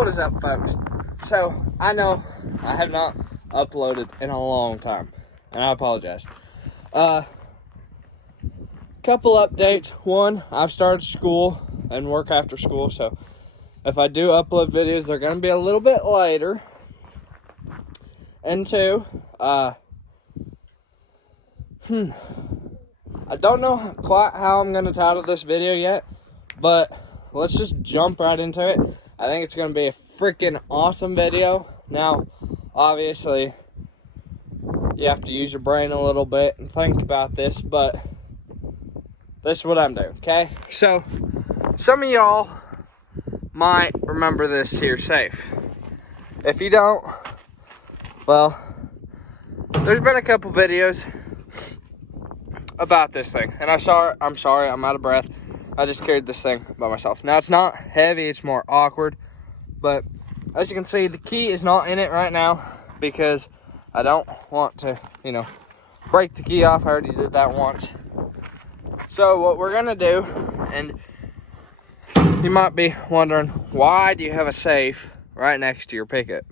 What is up, folks? So, I know I have not uploaded in a long time, and I apologize. Couple updates. One, I've started school and work after school, so if I do upload videos, they're going to be a little bit later. And two, I don't know quite how I'm going to title this video yet, but let's just jump right into it. I think it's going to be a freaking awesome video. Now, obviously, you have to use your brain a little bit and think about this, but this is what I'm doing, okay? So, some of y'all might remember this here safe. If you don't, well, there's been a couple videos about this thing, and I'm sorry, I'm out of breath. I just carried this thing by myself. Now, it's not heavy, it's more awkward, but as you can see, the key is not in it right now because I don't want to, break the key off. I already did that once. So what we're gonna do, and you might be wondering, why do you have a safe right next to your pickup?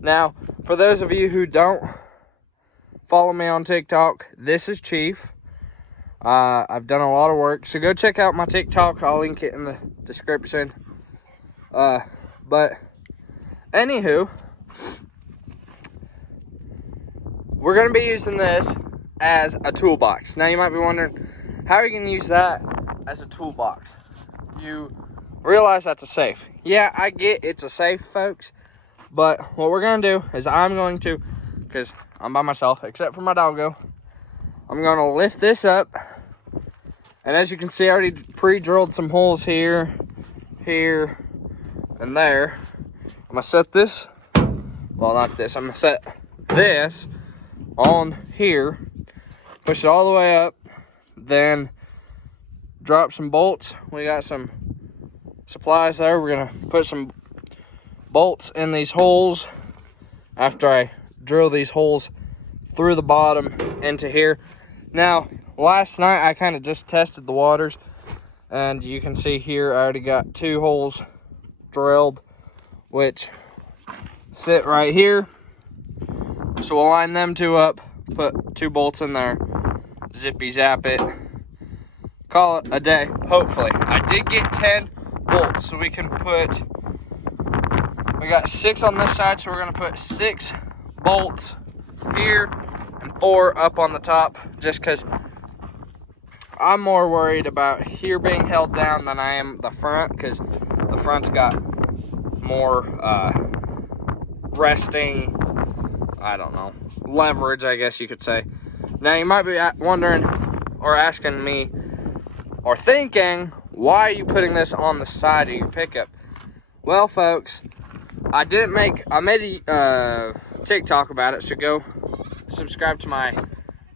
Now, for those of you who don't follow me on TikTok, this is Chief. I've done a lot of work, so go check out my TikTok. I'll link it in the description. But anywho, we're going to be using this as a toolbox. Now you might be wondering, how are you going to use that as a toolbox? You realize that's a safe. Yeah, I get it's a safe, folks. But what we're going to do is I'm going to, because I'm by myself, except for my doggo, I'm going to lift this up. And as you can see, I already pre-drilled some holes here, here, and there. I'm going to set this, well, not this, I'm going to set this on here, push it all the way up, then drop some bolts. We got some supplies there. We're going to put some bolts in these holes after I drill these holes through the bottom into here. Now, last night I kind of just tested the waters, and you can see here I already got 2 holes drilled, which sit right here. So we'll line them 2 up, put 2 bolts in there, zippy zap it, call it a day, hopefully. I did get 10 bolts, so we got 6 on this side, so we're gonna put 6 bolts here and 4 up on the top, just because I'm more worried about here being held down than I am the front, because the front's got more resting, I don't know, leverage, I guess you could say. Now you might be wondering or asking me or thinking, why are you putting this on the side of your pickup? Well, folks, I made a TikTok about it, so go subscribe to my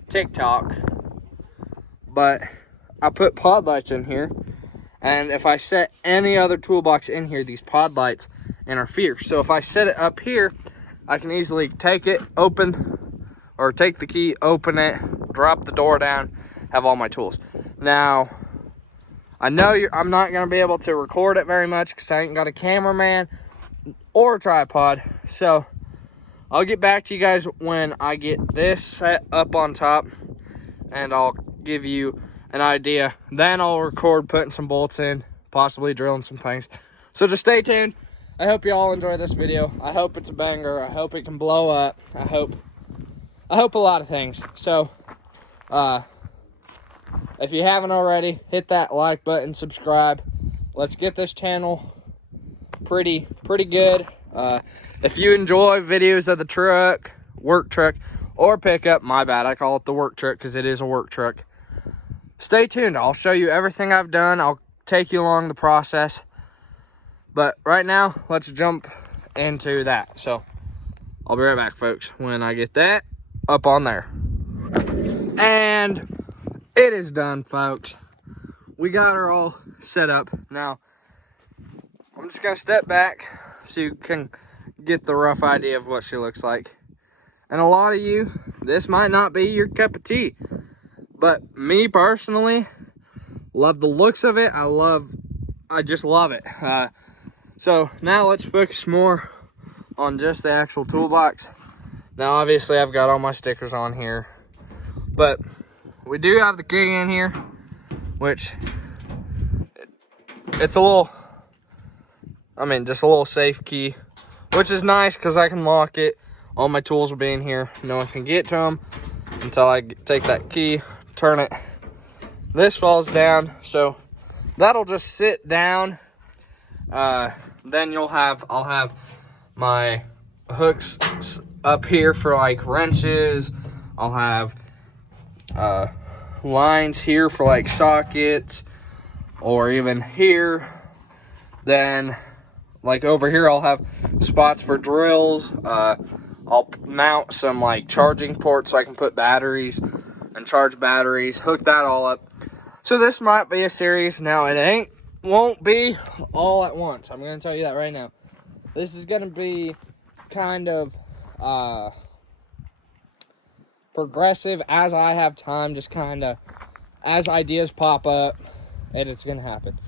TikTok. But I put pod lights in here, and if I set any other toolbox in here, these pod lights interfere. So if I set it up here, I can easily take it, take the key, open it, drop the door down, have all my tools. Now, I know I'm not going to be able to record it very much because I ain't got a cameraman or a tripod. So I'll get back to you guys when I get this set up on top, and I'll give you an idea. Then I'll record putting some bolts in, possibly drilling some things. So just stay tuned. I hope you all enjoy this video. I hope it's a banger. I hope it can blow up. I hope a lot of things. So if you haven't already, hit that like button, subscribe. Let's get this channel pretty good. If you enjoy videos of the truck, work truck, or pickup, my bad, I call it the work truck because it is a work truck. Stay tuned. I'll show you everything I've done. I'll take you along the process. But right now, let's jump into that. So I'll be right back, folks, when I get that up on there. And it is done, folks. We got her all set up. Now, I'm just going to step back so you can get the rough idea of what she looks like. And a lot of you, this might not be your cup of tea. But me personally, love the looks of it. I just love it. So now let's focus more on just the actual toolbox. Now obviously I've got all my stickers on here, but we do have the key in here, which it's a little, just a little safe key, which is nice because I can lock it. All my tools will be in here. No one can get to them until I take that key, turn it. This falls down, so that'll just sit down. Then I'll have my hooks up here for like wrenches. I'll have lines here for like sockets, or even here. Then like over here I'll have spots for drills. I'll mount some like charging ports so I can put batteries and charge batteries, hook that all up. So this might be a series. Now it won't be all at once. I'm gonna tell you that right now. This is gonna be kind of progressive as I have time, just kind of as ideas pop up, and it's gonna happen.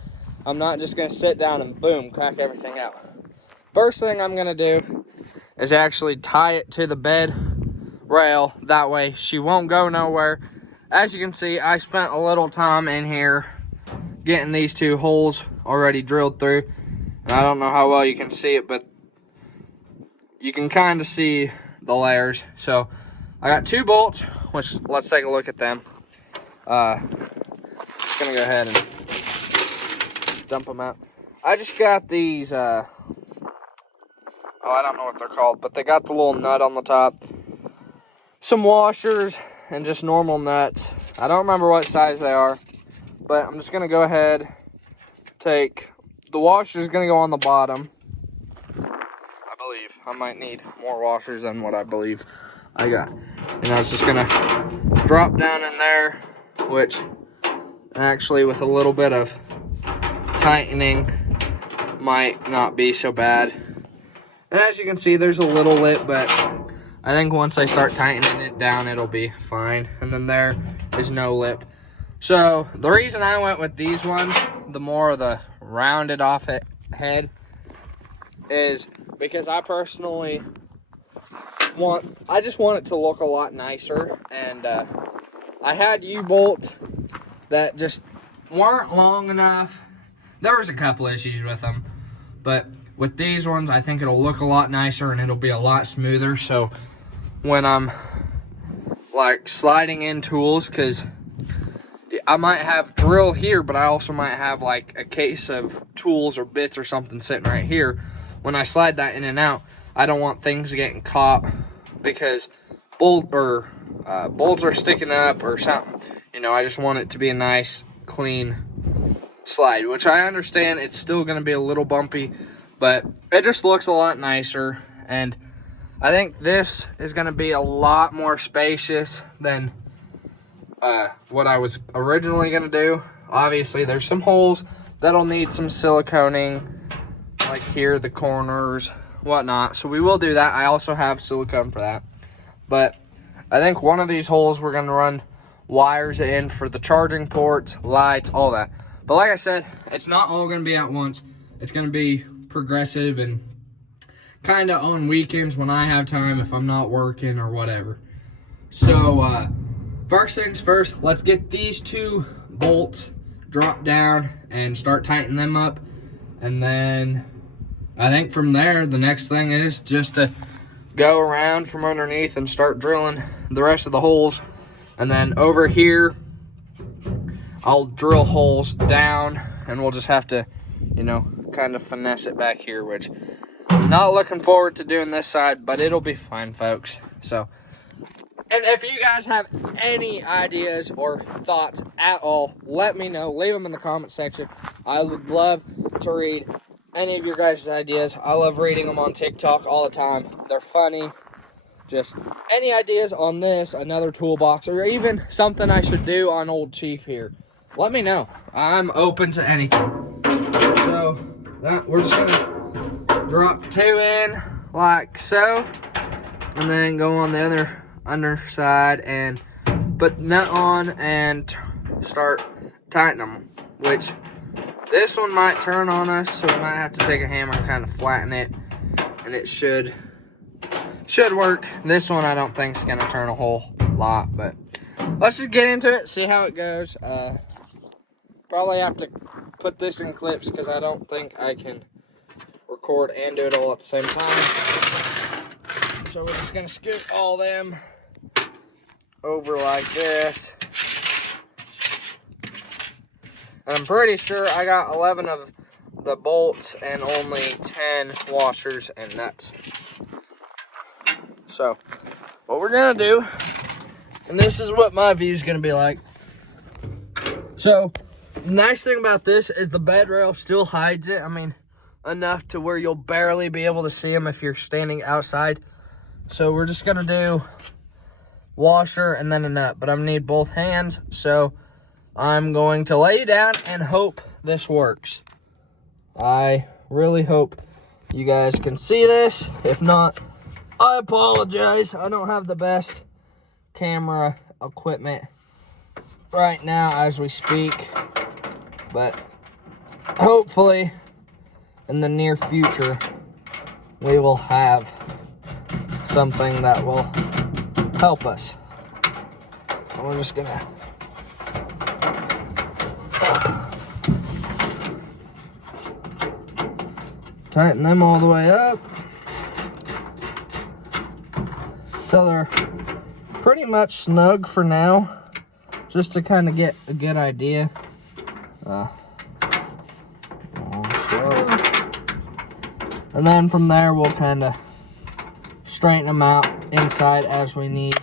I'm not just gonna sit down and boom, crack everything out. First thing I'm gonna do is actually tie it to the bed rail. That way she won't go nowhere. As you can see, I spent a little time in here getting these two holes already drilled through. And I don't know how well you can see it, but you can kind of see the layers. So I got 2 bolts, which let's take a look at them. Just gonna go ahead and dump them out. I just got these, I don't know what they're called, but they got the little nut on the top. Some washers and just normal nuts. I don't remember what size they are, but I'm just gonna go ahead, take the washer's gonna go on the bottom. I believe I might need more washers than what I believe I got. And I was just gonna drop down in there, which actually with a little bit of tightening might not be so bad. And as you can see, there's a little lip, but I think once I start tightening it down, it'll be fine. And then there is no lip. So the reason I went with these ones, the more of the rounded off head, is because I personally I just want it to look a lot nicer. And I had U-bolts that just weren't long enough. There was a couple issues with them, but with these ones, I think it'll look a lot nicer and it'll be a lot smoother. So when I'm like sliding in tools, because I might have drill here, but I also might have like a case of tools or bits or something sitting right here. When I slide that in and out, I don't want things getting caught because bolts are sticking up or something. You know, I just want it to be a nice, clean slide, which I understand it's still going to be a little bumpy, but it just looks a lot nicer. And I think this is going to be a lot more spacious than what I was originally going to do. Obviously, there's some holes that'll need some siliconing, like here, the corners, whatnot. So we will do that. I also have silicone for that. But I think one of these holes we're going to run wires in for the charging ports, lights, all that. But like I said, it's not all going to be at once. It's going to be progressive and kind of on weekends when I have time, if I'm not working or whatever. So first things first, let's get these 2 bolts dropped down and start tightening them up. And then I think from there, the next thing is just to go around from underneath and start drilling the rest of the holes. And then over here, I'll drill holes down, and we'll just have to, you know, kind of finesse it back here, which I'm not looking forward to doing this side, but it'll be fine, folks. So, and if you guys have any ideas or thoughts at all, let me know. Leave them in the comment section. I would love to read any of your guys' ideas. I love reading them on TikTok all the time. They're funny. Just any ideas on this, another toolbox, or even something I should do on Old Chief here, let me know. I'm open to anything. So we're just gonna drop 2 in like so, and then go on the other underside and put nut on and start tightening them, which This one might turn on us, so we might have to take a hammer and kind of flatten it, and it should work. This one I don't think is gonna turn a whole lot, but let's just get into it, see how it goes. Probably have to put this in clips because I don't think I can record and do it all at the same time. So we're just gonna scoot all them over like this. I'm pretty sure I got 11 of the bolts and only 10 washers and nuts. So what we're gonna do, and this is what my view is gonna be like. So nice thing about this is the bed rail still hides it. I mean, enough to where you'll barely be able to see them if you're standing outside. So we're just gonna do washer and then a nut, but I'm gonna need both hands. So I'm going to lay you down and hope this works. I really hope you guys can see this. If not, I apologize. I don't have the best camera equipment right now as we speak, but hopefully in the near future we will have something that will help us. And we're just gonna tighten them all the way up till they're pretty much snug for now, just to kind of get a good idea. And then from there we'll kind of straighten them out inside as we need.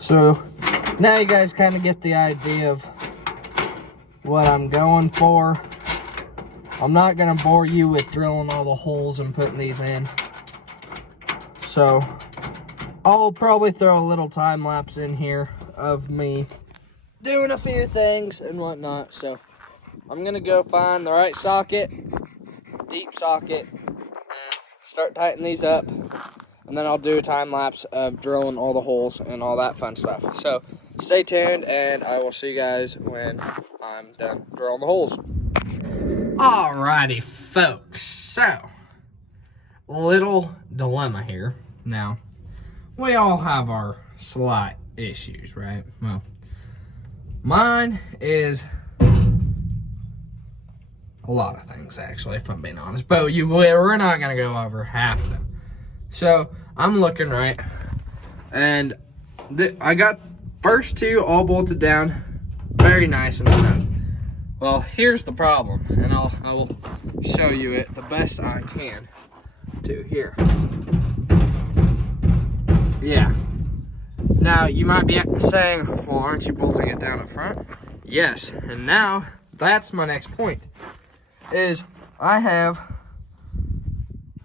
So now you guys kind of get the idea of what I'm going for. I'm not going to bore you with drilling all the holes and putting these in. So I'll probably throw a little time lapse in here of me doing a few things and whatnot. So I'm going to go find the right socket, deep socket, and start tightening these up. And then I'll do a time lapse of drilling all the holes and all that fun stuff. So stay tuned, and I will see you guys when I'm done drilling the holes. Alrighty, folks. So, little dilemma here. Now, we all have our slight issues, right? Well, mine is a lot of things, actually, if I'm being honest. But we're not going to go over half of them. So I'm looking right, and I got first two all bolted down, very nice and snug. Well, here's the problem, and I will show you it the best I can to here. Yeah. Now you might be saying, well, aren't you bolting it down up front? Yes, and now that's my next point, is I have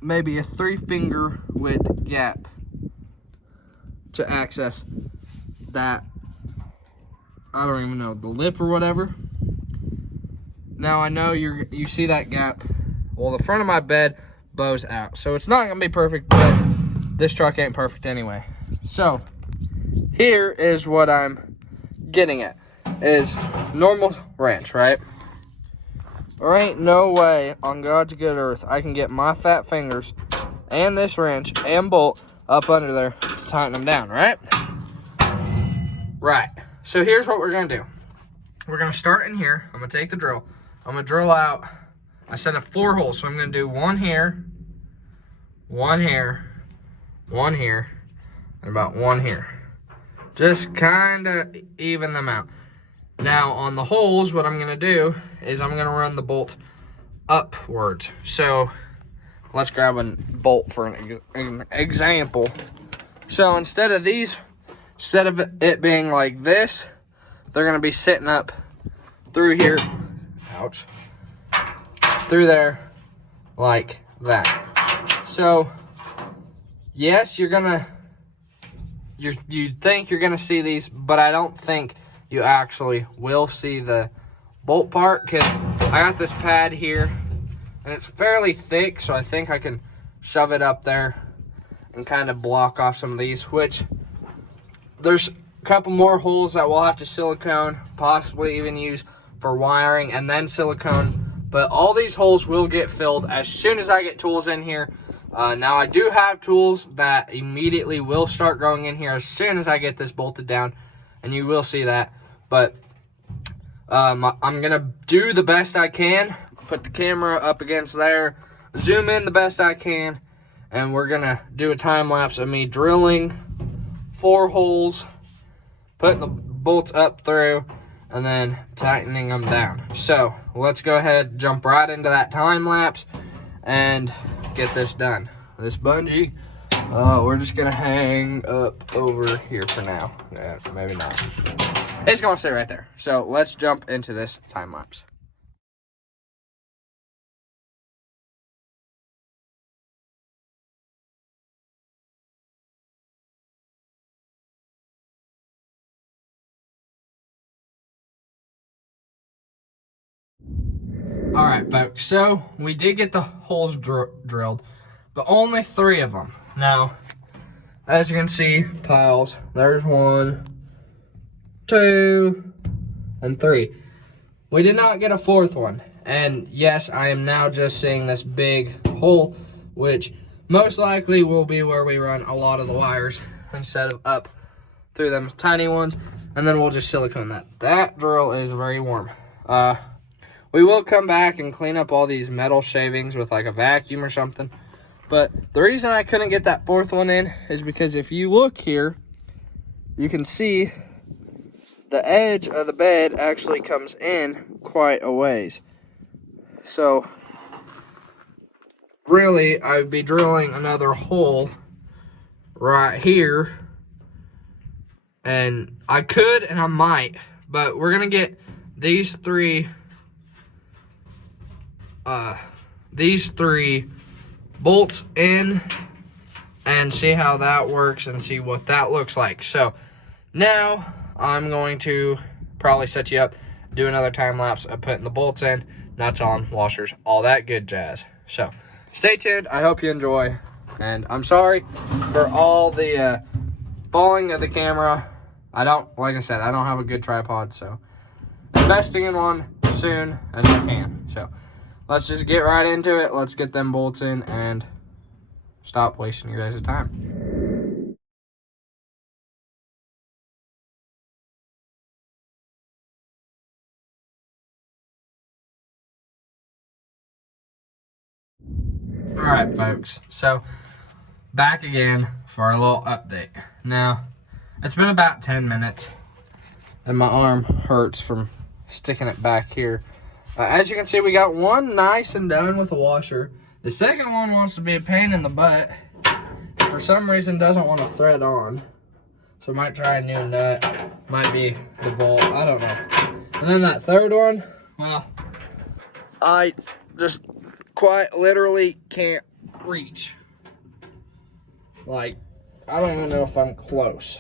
maybe a 3-finger width gap to access that, I don't even know, the lip or whatever. Now I know you see that gap. Well, the front of my bed bows out, so it's not gonna be perfect, but this truck ain't perfect anyway. So here is what I'm getting at, is normal wrench, right? There ain't no way on God's good earth I can get my fat fingers and this wrench and bolt up under there to tighten them down, right? Right. So here's what we're going to do. We're going to start in here. I'm going to take the drill. I'm going to drill out, I set up 4 holes. So I'm going to do one here, one here, one here, and about one here. Just kind of even them out. Now, on the holes, what I'm going to do is I'm going to run the bolt upwards. So, let's grab a bolt for an example. So, instead of it being like this, they're going to be sitting up through here, ouch, through there, like that. So, yes, you think you're gonna see these, but I don't think you actually will see the bolt part, because I got this pad here and it's fairly thick, so I think I can shove it up there and kind of block off some of these, which there's a couple more holes that we'll have to silicone, possibly even use for wiring and then silicone. But all these holes will get filled as soon as I get tools in here. Now I do have tools that immediately will start going in here as soon as I get this bolted down, and you will see that. But I'm gonna do the best I can, put the camera up against there, zoom in the best I can, and we're gonna do a time lapse of me drilling 4 holes, putting the bolts up through, and then tightening them down. So let's go ahead, jump right into that time lapse and get this done. This bungee, we're just gonna hang up over here for now. Yeah, maybe not. It's gonna stay right there. So let's jump into this time lapse. All right, folks, so we did get the holes drilled, but only 3 of them. Now, as you can see, piles, there's 1, 2, and 3. We did not get a 4th one, and yes, I am now just seeing this big hole, which most likely will be where we run a lot of the wires instead of up through them tiny ones, and then we'll just silicone that. That drill is very warm. We will come back and clean up all these metal shavings with like a vacuum or something. But the reason I couldn't get that 4th one in is because if you look here, you can see the edge of the bed actually comes in quite a ways. So really, I would be drilling another hole right here. And I could and I might, but we're gonna get these three bolts in and see how that works and see what that looks like. So now I'm going to probably set you up, do another time lapse of putting the bolts in, nuts on, washers, all that good jazz. So stay tuned. I hope you enjoy, and I'm sorry for all the falling of the camera. Like I said, I don't have a good tripod, so investing in one soon as I can. So let's just get right into it. Let's get them bolts in and stop wasting your guys' time. All right, folks. So back again for a little update. Now, it's been about 10 minutes, and my arm hurts from sticking it back here. As you can see, we got one nice and done with a washer. The second one wants to be a pain in the butt. For some reason, doesn't want to thread on. So I might try a new nut. Might be the bolt. I don't know. And then that third one, well, I just quite literally can't reach. Like, I don't even know if I'm close.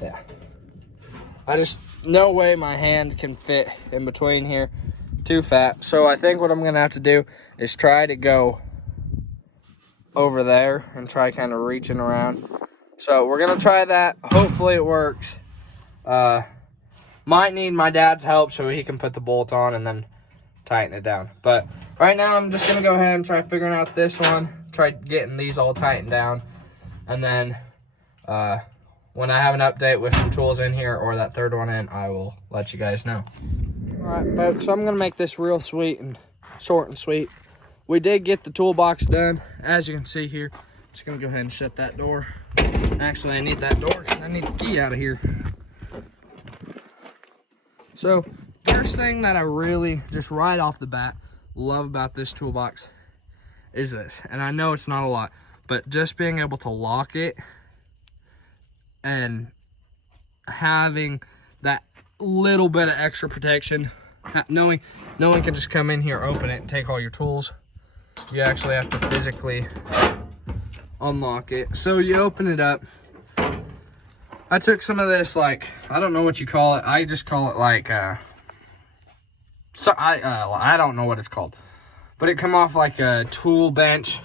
Yeah. No way my hand can fit in between here. Too fat. So I think what I'm going to have to do is try to go over there and try kind of reaching around. So we're going to try that. Hopefully it works. Might need my dad's help so he can put the bolt on and then tighten it down. But right now I'm just going to go ahead and try figuring out this one. Try getting these all tightened down. And then when I have an update with some tools in here or that third one in, I will let you guys know. All right, folks, so I'm going to make this real sweet and short and sweet. We did get the toolbox done, as you can see here. Just going to go ahead and shut that door. Actually, I need that door because I need the key out of here. So, first thing that I really, just right off the bat, love about this toolbox is this. And I know it's not a lot, but just being able to lock it and having that little bit of extra protection, knowing no one can just come in here, open it, and take all your tools. You actually have to physically unlock it. So you open it up. I took some of this, like, I don't know what you call it. I just call it like, so I don't know what it's called. But it come off like a tool bench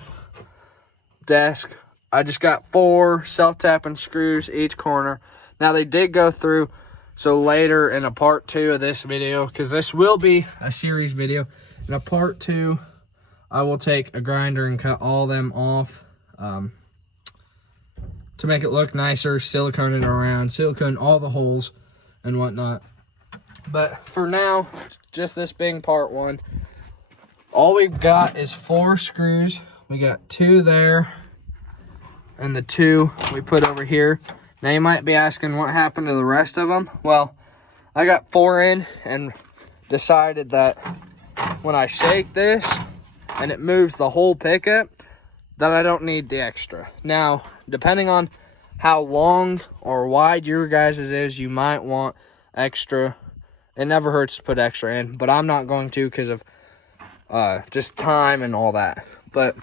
desk. I just got 4 self-tapping screws each corner. Now they did go through, so later in a part 2 of this video, because this will be a series video, in a part 2, I will take a grinder and cut all them off to make it look nicer, silicone it around, silicone all the holes and whatnot. But for now, just this being part 1, all we've got is 4 screws. We got 2 there and the 2 we put over here. Now you might be asking what happened to the rest of them. Well, I got 4 in and decided that when I shake this and it moves the whole pickup, that I don't need the extra. Now, depending on how long or wide your guys' is, you might want extra. It never hurts to put extra in, but I'm not going to because of just time and all that. But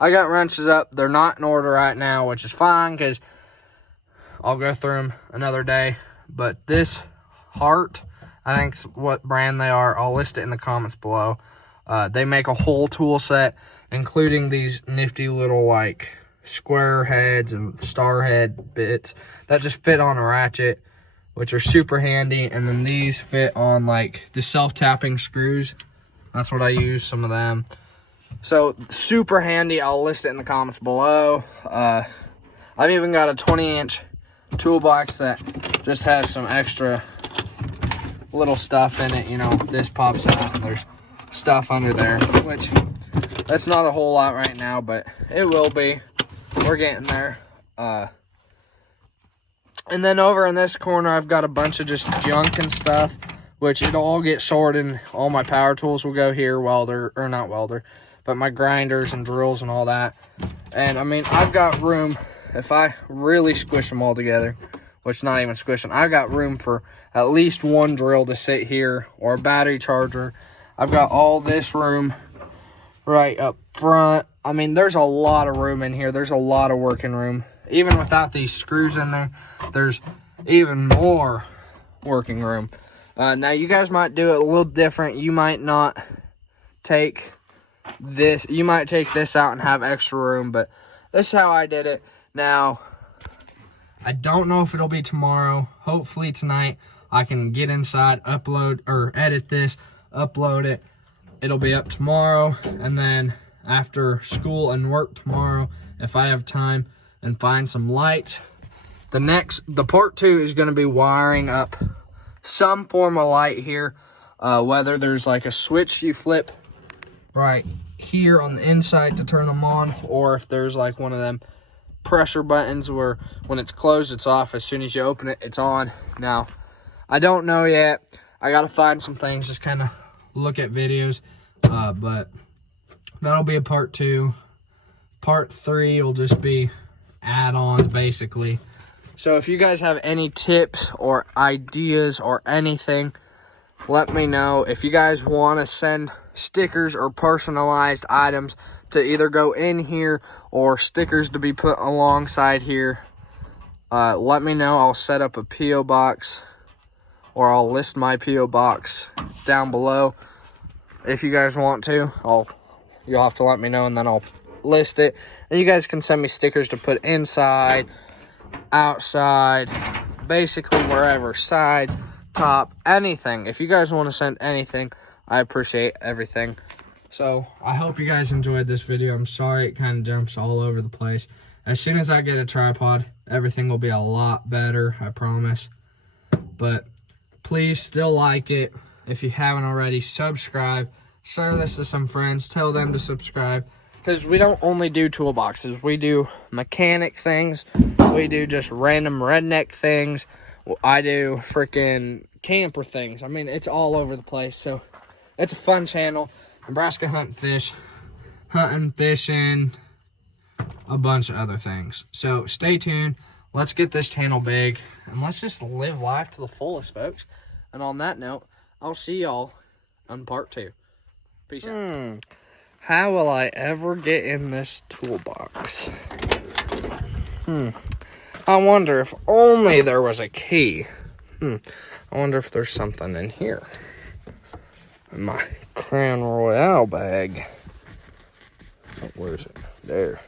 I got wrenches up. They're not in order right now, which is fine because I'll go through them another day. But this Heart, I think what brand they are, I'll list it in the comments below. They make a whole tool set, including these nifty little like square heads and star head bits that just fit on a ratchet, which are super handy. And then these fit on like the self-tapping screws. That's what I use, some of them. So super handy. I'll list it in the comments below. I've even got a 20-inch toolbox that just has some extra little stuff in it. You know, this pops out and there's stuff under there, which that's not a whole lot right now, but it will be. We're getting there. And then over in this corner, I've got a bunch of just junk and stuff, which it'll all get sorted and all my power tools will go here, not welder, but my grinders and drills and all that. And I mean, I've got room, if I really squish them all together, which not even squishing, I've got room for at least 1 drill to sit here or a battery charger. I've got all this room right up front. I mean, there's a lot of room in here. There's a lot of working room. Even without these screws in there, there's even more working room. Now, you guys might do it a little different. You might not take this. You might take this out and have extra room, but this is how I did it. Now, I don't know if it'll be tomorrow. Hopefully tonight I can get inside, upload or edit this, upload it. It'll be up tomorrow, and then after school and work tomorrow, if I have time and find some lights, the part 2 is going to be wiring up some form of light here, whether there's like a switch you flip right here on the inside to turn them on, or if there's like one of them pressure buttons where when it's closed it's off, as soon as you open it it's on. Now, I don't know yet. I gotta find some things, just kind of look at videos, but that'll be a part 2. Part 3 will just be add-ons basically. So if you guys have any tips or ideas or anything, let me know. If you guys want to send stickers or personalized items to either go in here or stickers to be put alongside here, let me know. I'll set up a P.O. box, or I'll list my P.O. box down below. If you guys want to, you'll have to let me know, and then I'll list it. And you guys can send me stickers to put inside, outside, basically wherever, sides, top, anything. If you guys want to send anything, I appreciate everything. So I hope you guys enjoyed this video. I'm sorry it kind of jumps all over the place. As soon as I get a tripod, everything will be a lot better, I promise. But please still like it. If you haven't already, subscribe. Share this to some friends. Tell them to subscribe. Because we don't only do toolboxes. We do mechanic things. We do just random redneck things. I do freaking camper things. I mean, it's all over the place. So it's a fun channel. Nebraska Hunt Fish. Hunting, fishing, a bunch of other things. So stay tuned. Let's get this channel big. And let's just live life to the fullest, folks. And on that note, I'll see y'all on part 2. Peace out. How will I ever get in this toolbox? I wonder if only there was a key. I wonder if there's something in here. In my Crown Royale bag. Oh, where is it? There.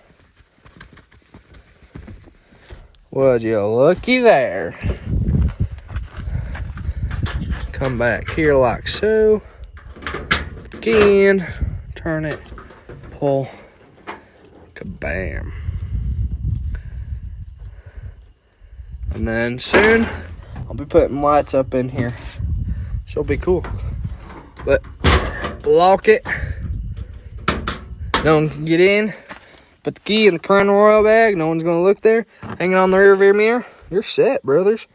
Would you looky there? Come back here like so. Again. Turn it. Pull. Kabam. And then soon, I'll be putting lights up in here. So it'll be cool. But lock it. No one can get in. Put the key in the Crown Royal bag. No one's gonna look there. Hang it on the rear view mirror. You're set, brothers.